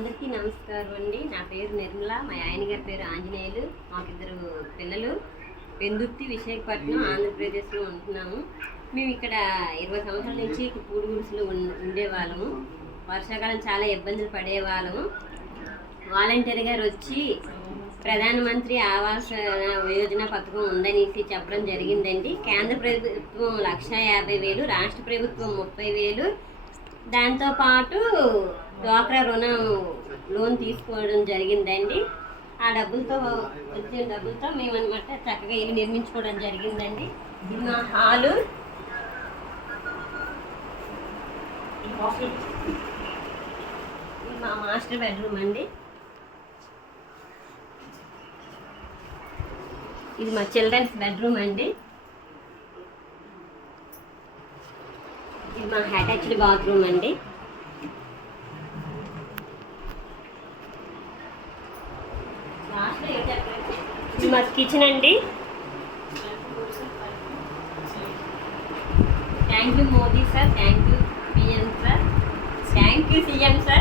అందరికీ నమస్కారం అండి. నా పేరు నిర్మల, మా ఆయన గారి పేరు ఆంజనేయులు. మాకిద్దరు పిల్లలు. పెందుర్తి, విశాఖపట్నం, ఆంధ్రప్రదేశ్లో ఉంటున్నాము. మేము ఇక్కడ 20 సంవత్సరాల నుంచి పూడి గుడిసెలో ఉండేవాళ్ళము. వర్షాకాలం చాలా ఇబ్బందులు పడేవాళ్ళము. వాలంటీర్ గారు వచ్చి ప్రధానమంత్రి ఆవాస్ యోజన పథకం ఉందనేసి చెప్పడం జరిగిందండి. కేంద్ర ప్రభుత్వం 1,50,000, రాష్ట్ర ప్రభుత్వం 30,000. దాంతోపాటు డ్వాక్రా రుణం లోన్ తీసుకోవడం జరిగిందండి. ఆ డబ్బులతో వచ్చిన డబ్బులతో మేము అనమాట చక్కగా ఇల్లు నిర్మించుకోవడం జరిగిందండి. ఇది మా హాలు, ఇది మా మాస్టర్ బెడ్రూమ్ అండి. ఇది మా చిల్డ్రన్స్ బెడ్రూమ్ అండి. ఇది మా అటాచ్డ్ బాత్రూమ్ అండి. ఇది మా కిచెన్ అండి. Thank you Modi sir, thank you PM sir, thank you CM sir.